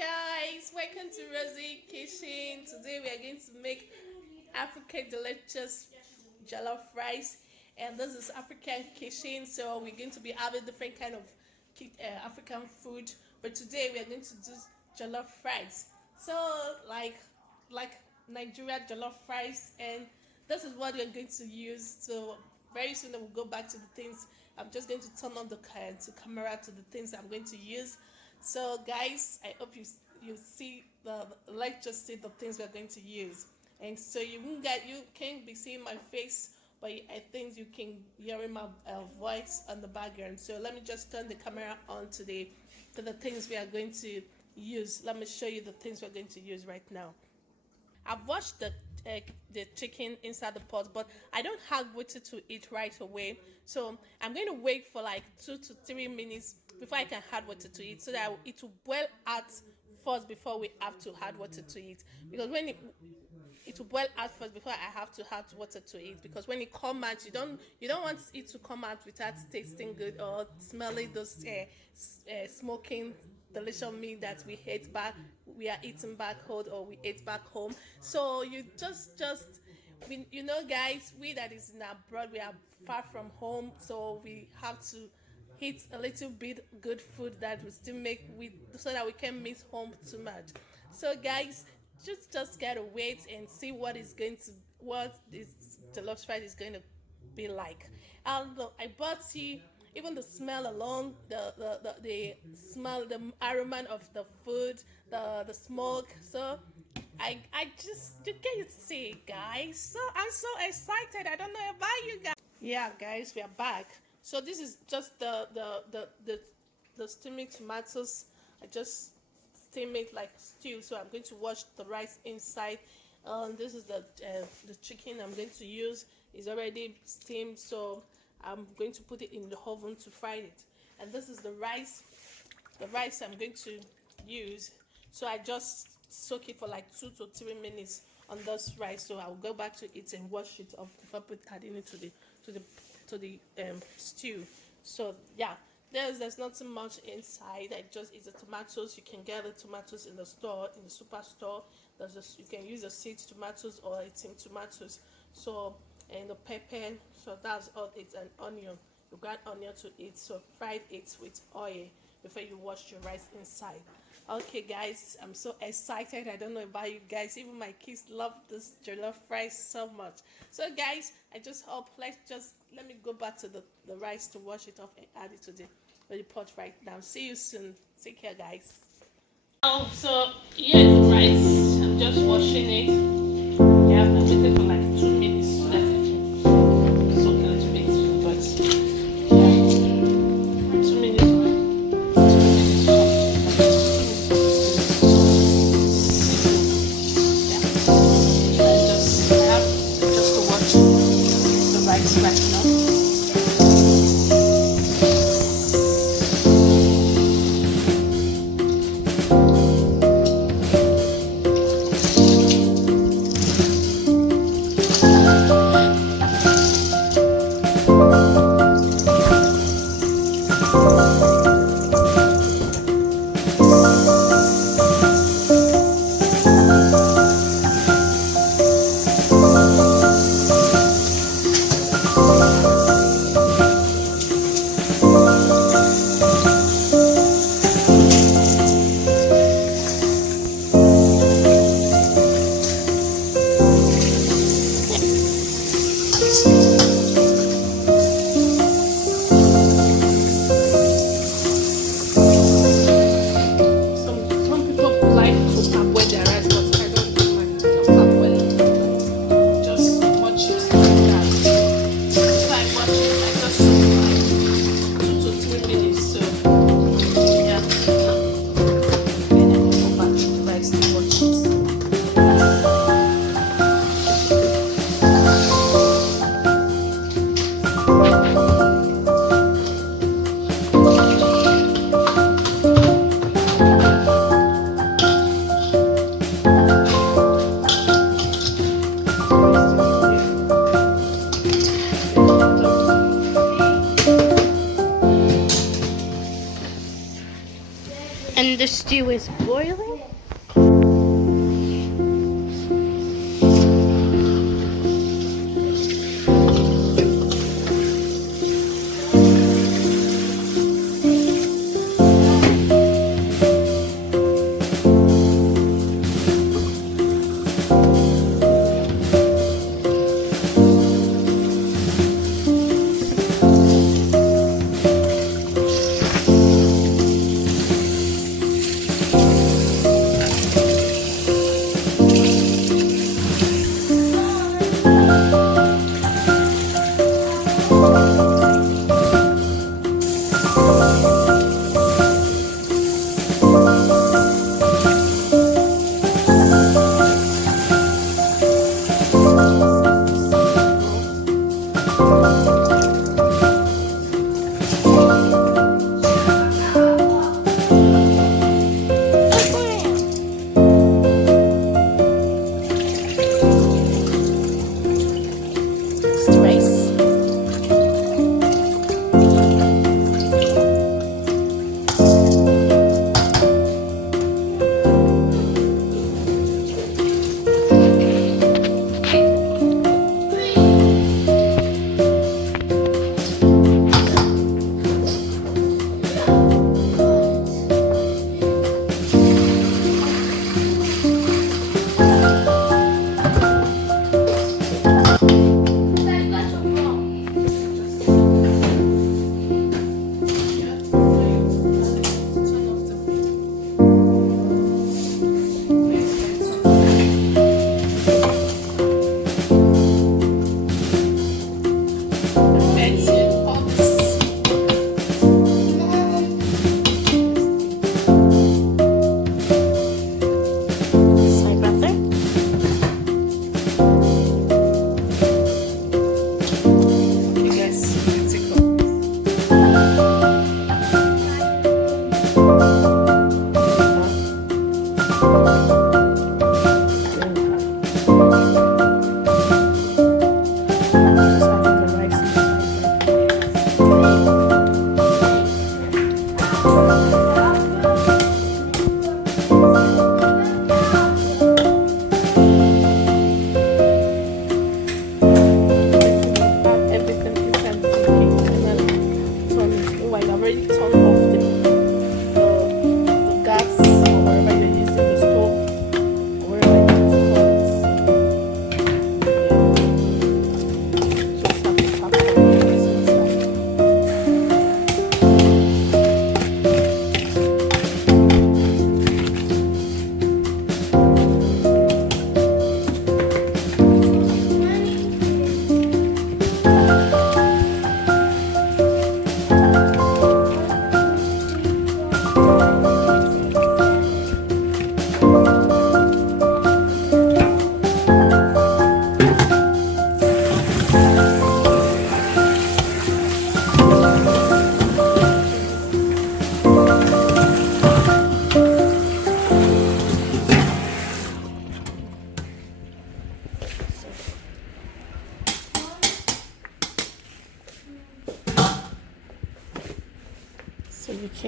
guys, welcome to Rozzy Kitchen. Today we are going to make African delicious jollof rice, and this is African kitchen, so we're going to be having different kind of African food, but today we are going to do jollof rice. So like Nigeria jollof rice, and this is what we're going to use. So very soon we'll go back to the things. I'm just going to turn on the camera to the things I'm going to use. So guys, I hope you see let's just see the things we're going to use. And so you can't be seeing my face, but I think you can hear my voice on the background. So let me just turn the camera on today to the things we are going to use. Let me show you the things we're going to use right now. I've washed the chicken inside the pot, but I don't have water to eat right away, so I'm going to wait for like 2 to 3 minutes before I can add water to it, so that it will boil out first before we have to add water to it. Because when it will boil out first before I have to add water to it, because when it comes out, you don't want it to come out without tasting good or smelling those smoking delicious meat that we are eating back home, or we ate back home. So you just you know guys, we that is in abroad, we are far from home, so we have to eat a little bit good food that we still make so that we can miss home too much. So guys, just gotta wait and see what this jollof rice is going to be like. Although I bought you, even the smell alone, the smell, the aroma of the food, the smoke. So I just, you can't see, guys. So I'm so excited. I don't know about you guys. Yeah, guys, we are back. So this is just the steaming tomatoes. I just steam it like stew. So I'm going to wash the rice inside. This is the chicken I'm going to use. It's already steamed, so I'm going to put it in the oven to fry it. And this is the rice I'm going to use. So I just soak it for like 2 to 3 minutes on this rice. So I'll go back to it and wash it up before adding it to the stew. So yeah, there's not too much inside. I just eat the tomatoes. You can get the tomatoes in the store, in the superstore. You can use the seed tomatoes or eating tomatoes. So, and the pepper. So that's all. It's an onion. You got onion to eat. So fry it with oil before you wash your rice inside. Okay guys, I'm so excited. I don't know about you guys, even my kids love this jollof rice so much. So guys, I just hope, let me go back to the rice to wash it off and add it to the pot right now. See you soon. Take care guys. Oh, so here's the rice. I'm just washing it. Yeah, I'm waiting for like 2 minutes. Let it soak a little bit, but yeah, 2 minutes. And the stew is boiling?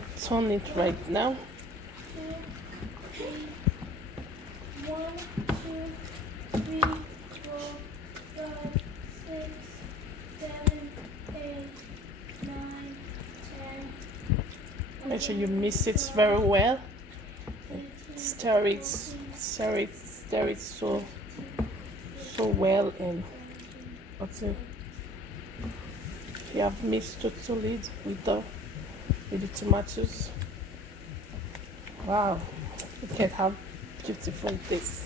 can turn it right now. 1, 2, 3, 4, 5, 6, 7, 8, 9, 10. Make sure you mix it very well. Stir it so well, and until you have mixed totally with the tomatoes. Wow, look at how beautiful it is.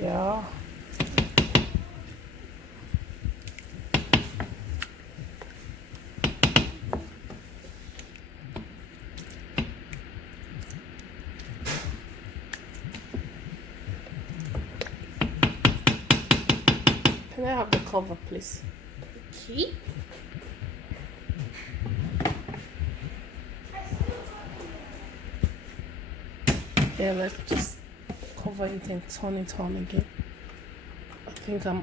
Yeah. Can I have the cover, please? Okay. Yeah, let's just cover it and turn it on again. I think I'm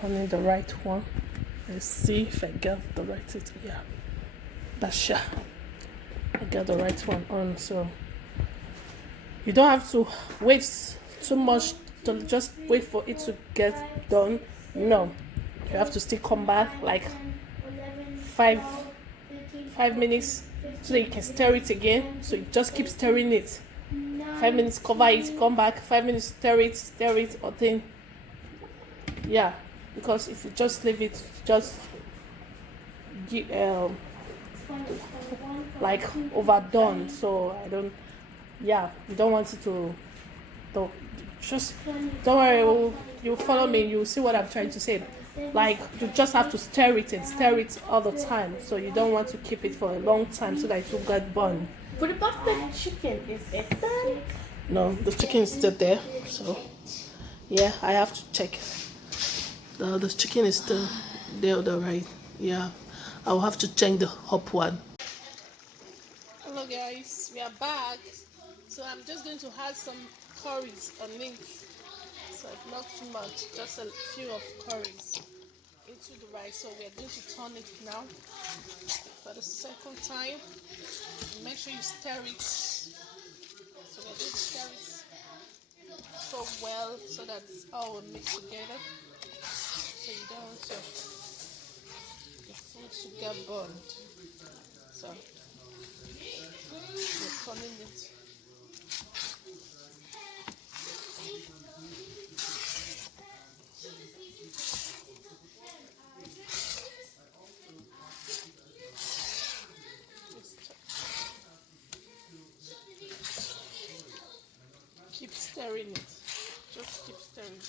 turning the right one. Let's see if I get the right it. Yeah, Basha. I got the right one on. So you don't have to wait too much to just wait for it to get done. No, you have to still come back like 5 minutes so that you can stir it again. So you just keep stirring it. 5 minutes, cover it, come back, 5 minutes, stir it, or then, yeah, because if you just leave it, just get, like overdone. So I don't, yeah, you don't want it to, don't worry, you'll follow me, you'll see what I'm trying to say. Like, you just have to stir it and stir it all the time. So you don't want to keep it for a long time so that it will get burned. What about the chicken? Is it done? No, the chicken is still there. So yeah, I have to check. The chicken is still there, the right. Yeah, I'll have to check the hot one. Hello guys, we are back. So I'm just going to add some curries on it. So not too much, just a few of curries into the rice. So we are going to turn it now for the second time. Make sure you stir it. So we're going to stir it so well so that it's all will mix together. So you don't want the food to get burned. So we're turning it. Keep stirring it. Just keep stirring it.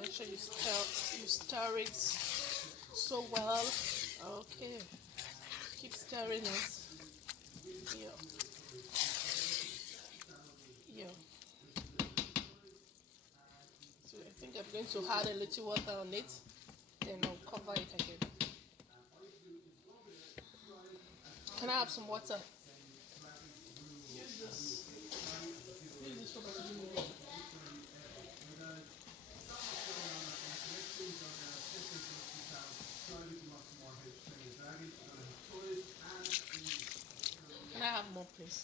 Make sure you stir it so well. Okay. Keep stirring it. Yeah. Yeah. So I think I'm going to add a little water on it. Then I'll cover it again. Can I have some water? Use this. Use this water to give me water. Can I have more, please?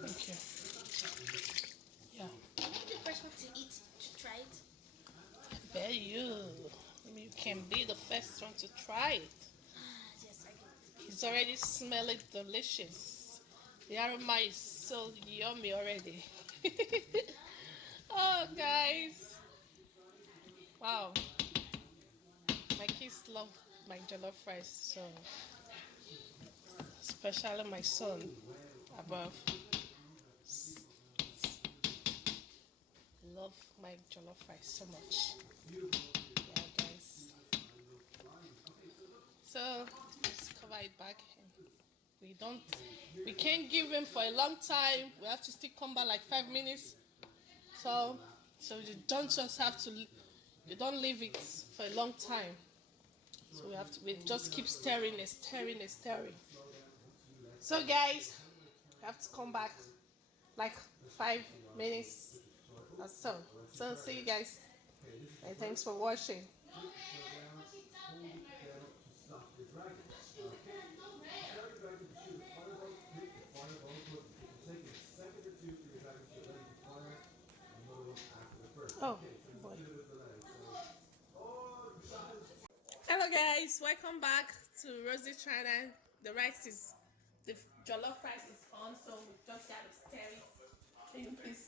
Thank you. Yeah. Are you the first one to eat, to try it? I bet you. Maybe you can be the first one to try it. Yes, I can. It's already smelling delicious. The aroma is so yummy already. Oh, guys. Wow. My kids love my jollof rice, so especially my son above. Love my jollof rice so much. Yeah, guys. So just cover it back. We can't give him for a long time. We have to still come back like 5 minutes. So you don't just have to. You don't leave it for a long time. So we just keep stirring and stirring and stirring. So guys, we have to come back like minutes or so. So see you guys, and thanks for watching. Oh boy. Hello guys, welcome back to Rozzy channel. The rice is, the jollof rice is on, so we just gotta stir it. Can you please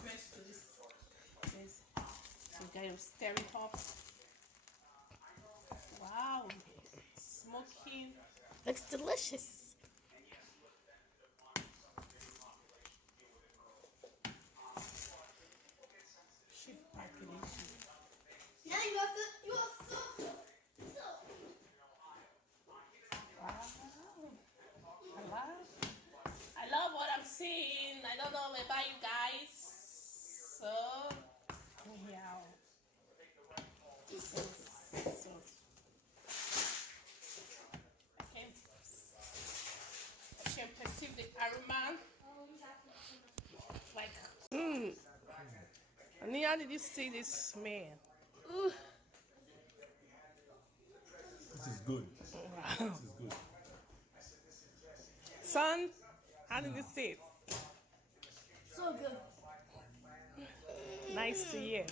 press to this? Yes. So we gotta stir it up. Wow, smoking. Looks delicious. Sheep population. Now you have to. You have so. Wow. I love what I'm seeing. I don't know about you guys. So, yeah. So I can perceive the aroma. Like, Ania, how did you see this man? Ooh. This is good. Wow. This is good. Son, how did you see it? So good. Nice to hear.